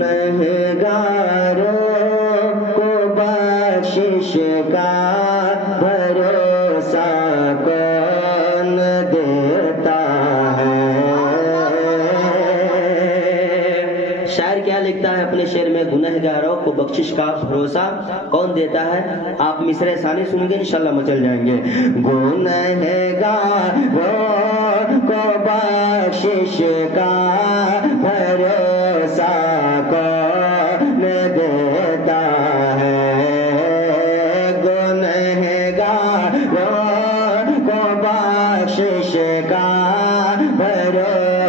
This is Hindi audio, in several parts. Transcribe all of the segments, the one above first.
गुनहगारों को बख्शिश का भरोसा कौन देता है। शायर क्या लिखता है अपने शेर में, गुनहगारों को बख्शिश का भरोसा कौन देता है। आप मिसरे सानी सुनेंगे इंशाल्लाह मचल जाएंगे। गुनहगारों को बख्शिश का भरोसा कौन देता है। गुनहगारों को बख्शिश का भरोसा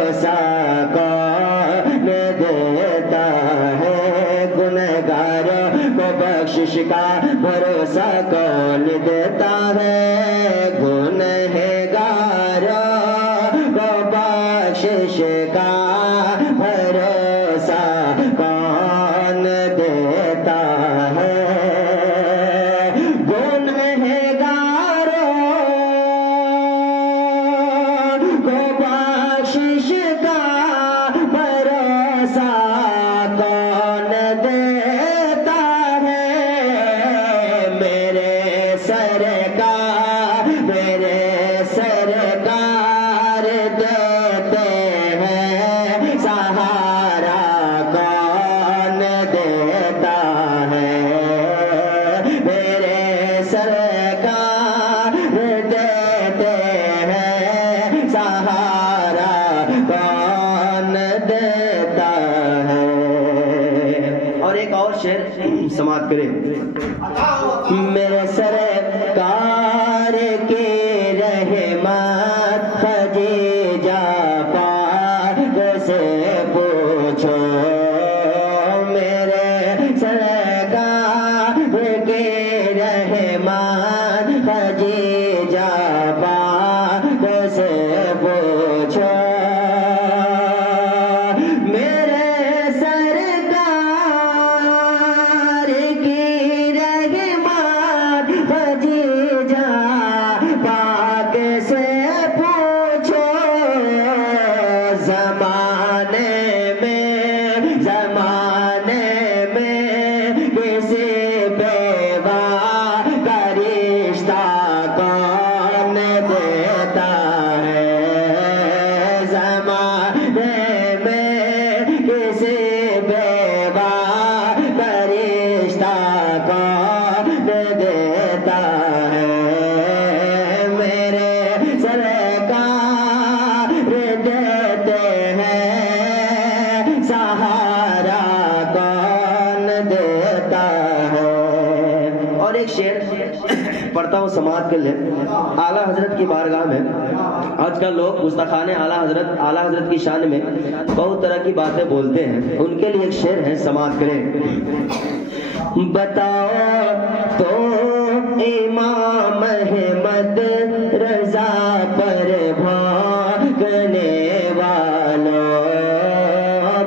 कौन देता है। गुनहगारों को बख्शिश का भरोसा कौन देता है। गुनहगारों को बख्शिश का भरोसा कौन देता है। गुनहगारों को बख्शिश का भरोसा कौन देता है। मेरे सरकार देते हैं सहारा कौन देता है। मेरे सरकार देते हैं सहारा कौन देता है। और एक और शेर समाप्त करें। मेरे सरकार के रहमत खदीजा पाक से पूछो। मेरे सरकार के रहमत खदीजा पाक से पूछो। मेरे सरकार की रहमत खदीजा पाक से पूछो। जमाने में किसी बेवा का रिश्ता कौन देता है। जमाने में किसी बेवा का रिश्ता कौन देता है। मेरे सरकार देते हैं सहारा कौन देता है। और एक शेर पढ़ता हूँ समाज के लिए। आला हजरत की बारगाह में आजकल लोग गुस्ताखाने आला हजरत की शान में बहुत तरह की बातें बोलते हैं। उनके लिए एक शेर है, समाज करें। बताओ तो इमाम अहमद रजा पर भागने वालों।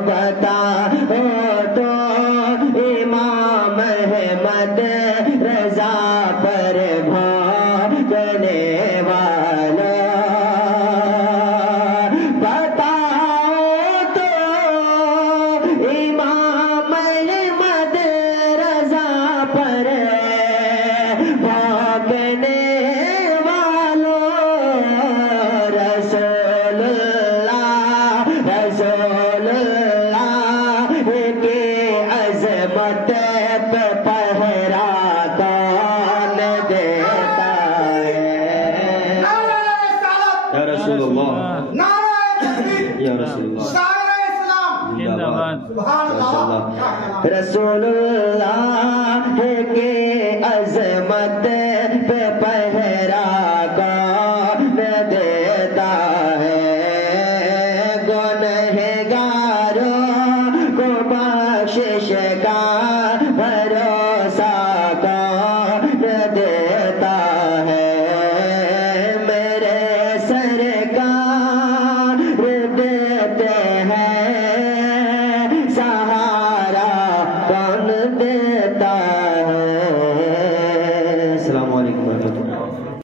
बताओ तो इमाम अहमद रजा पर भागने वालों। बताओ तो इमाम अहमद रजा पर भागने वालों। रसूलुल्लाह की अजमत पे पहरा कौन देता है। या रसूलुल्लाह, या रसूलुल्लाह, रसूलुल्लाह की अजमत